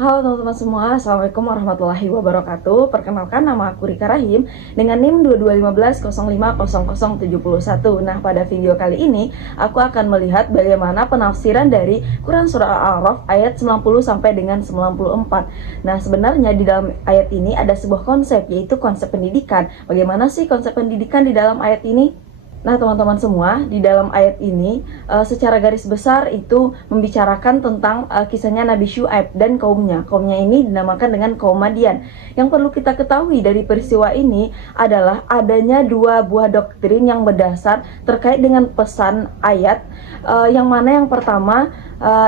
Halo teman-teman semua, Assalamualaikum warahmatullahi wabarakatuh. Perkenalkan, nama aku Rika Rahim dengan NIM 2215050071. Nah, pada video kali ini aku akan melihat bagaimana penafsiran dari Quran Surah Al-A'raf ayat 90 sampai dengan 94. Nah, sebenarnya di dalam ayat ini ada sebuah konsep, yaitu konsep pendidikan. Bagaimana sih konsep pendidikan di dalam ayat ini? Nah, teman-teman semua, di dalam ayat ini secara garis besar itu membicarakan tentang kisahnya Nabi Syuaib dan kaumnya. Kaumnya ini dinamakan dengan kaum Madian. Yang perlu kita ketahui dari peristiwa ini adalah adanya dua buah doktrin yang berdasar terkait dengan pesan ayat. Yang mana yang pertama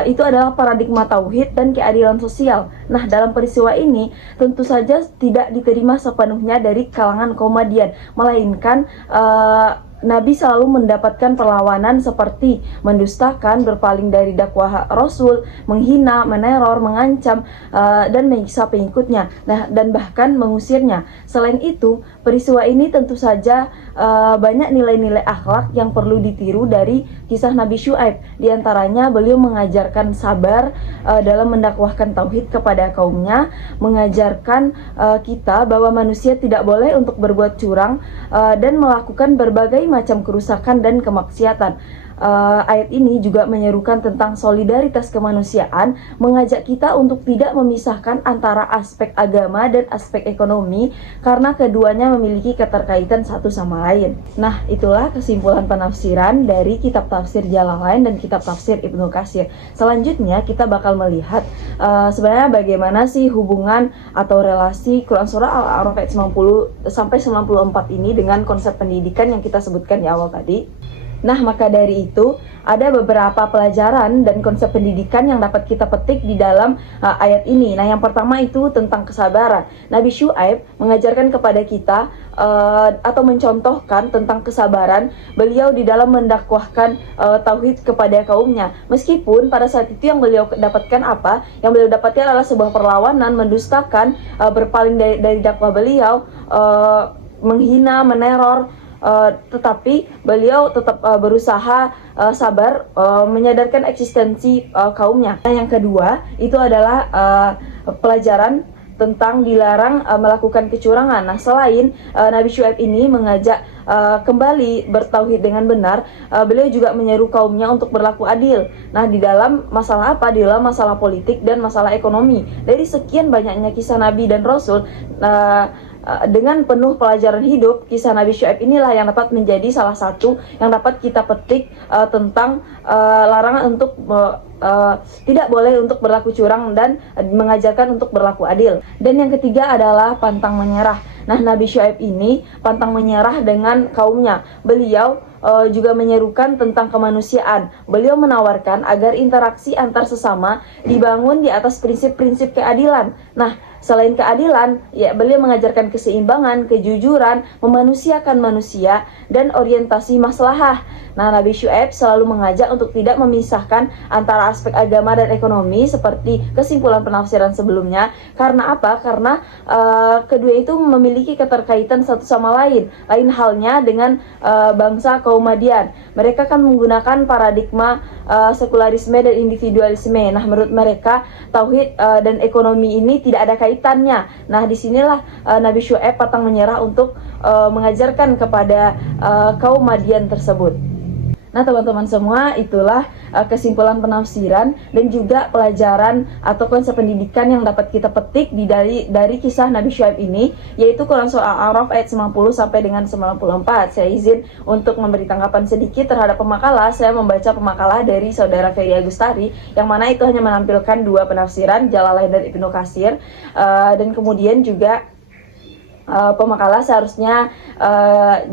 itu adalah paradigma tauhid dan keadilan sosial. Nah, dalam peristiwa ini tentu saja tidak diterima sepenuhnya dari kalangan kaum Madian, melainkan Nabi selalu mendapatkan perlawanan seperti mendustakan, berpaling dari dakwah Rasul, menghina, meneror, mengancam, dan menyiksa pengikutnya. Nah, dan bahkan mengusirnya. Selain itu, peristiwa ini tentu saja banyak nilai-nilai akhlak yang perlu ditiru dari kisah Nabi Syuaib. Di antaranya beliau mengajarkan sabar dalam mendakwahkan tauhid kepada kaumnya, mengajarkan kita bahwa manusia tidak boleh untuk berbuat curang dan melakukan berbagai macam kerusakan dan kemaksiatan. Ayat ini juga menyerukan tentang solidaritas kemanusiaan, mengajak kita untuk tidak memisahkan antara aspek agama dan aspek ekonomi karena keduanya memiliki keterkaitan satu sama lain. Nah, itulah kesimpulan penafsiran dari kitab tafsir Jalalain dan kitab tafsir Ibnu Katsir. Selanjutnya kita bakal melihat sebenarnya bagaimana sih hubungan atau relasi Quran Surah Al-A'raf ayat 90 sampai 94 ini dengan konsep pendidikan yang kita sebutkan di awal tadi. Nah, maka dari itu ada beberapa pelajaran dan konsep pendidikan yang dapat kita petik di dalam ayat ini. Nah, yang pertama itu tentang kesabaran. Nabi Syuaib mengajarkan kepada kita atau mencontohkan tentang kesabaran beliau di dalam mendakwahkan tauhid kepada kaumnya. Meskipun pada saat itu yang beliau dapatkan apa? Yang beliau dapatkan adalah sebuah perlawanan, mendustakan, berpaling dari dakwah beliau, menghina, meneror. Tetapi beliau tetap berusaha sabar menyadarkan eksistensi kaumnya. Nah, yang kedua itu adalah pelajaran tentang dilarang melakukan kecurangan. Nah, selain Nabi Syuaib ini mengajak kembali bertauhid dengan benar, beliau juga menyeru kaumnya untuk berlaku adil. Nah, di dalam masalah apa? Di dalam masalah politik dan masalah ekonomi. Dari sekian banyaknya kisah Nabi dan Rasul, dengan penuh pelajaran hidup, kisah Nabi Syuaib inilah yang dapat menjadi salah satu yang dapat kita petik tentang larangan untuk tidak boleh untuk berlaku curang dan mengajarkan untuk berlaku adil. Dan yang ketiga adalah pantang menyerah. Nah, Nabi Syuaib ini pantang menyerah dengan kaumnya. Beliau juga menyerukan tentang kemanusiaan. Beliau menawarkan agar interaksi antar sesama dibangun di atas prinsip-prinsip keadilan. Nah, selain keadilan, ya beliau mengajarkan keseimbangan, kejujuran, memanusiakan manusia, dan orientasi maslahah. Nah, Nabi Syuaib selalu mengajak untuk tidak memisahkan antara aspek agama dan ekonomi seperti kesimpulan penafsiran sebelumnya. Karena apa? Karena kedua itu memiliki keterkaitan satu sama lain. Lain halnya dengan bangsa kaum Madian. Mereka kan menggunakan paradigma sekularisme dan individualisme. Nah, menurut mereka tauhid dan ekonomi ini tidak ada kaitannya. Nah, disinilah Nabi Syuaib pantang menyerah untuk mengajarkan kepada kaum Madian tersebut. Nah, teman-teman semua, itulah kesimpulan penafsiran dan juga pelajaran atau konsep pendidikan yang dapat kita petik dari kisah Nabi Syuaib ini, yaitu Quran Surah Al-A'raf ayat 90 sampai dengan 94. Saya izin untuk memberi tanggapan sedikit terhadap pemakalah. Saya membaca pemakalah dari saudara Ferry Agustari, yang mana itu hanya menampilkan dua penafsiran, Jalalain dan Ibnu Katsir, dan kemudian juga pemakalah seharusnya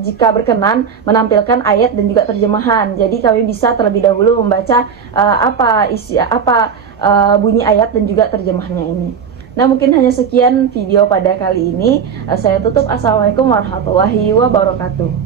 jika berkenan menampilkan ayat dan juga terjemahan. Jadi kami bisa terlebih dahulu membaca bunyi ayat dan juga terjemahnya ini. Nah, mungkin hanya sekian video pada kali ini. Saya tutup. Assalamualaikum warahmatullahi wabarakatuh.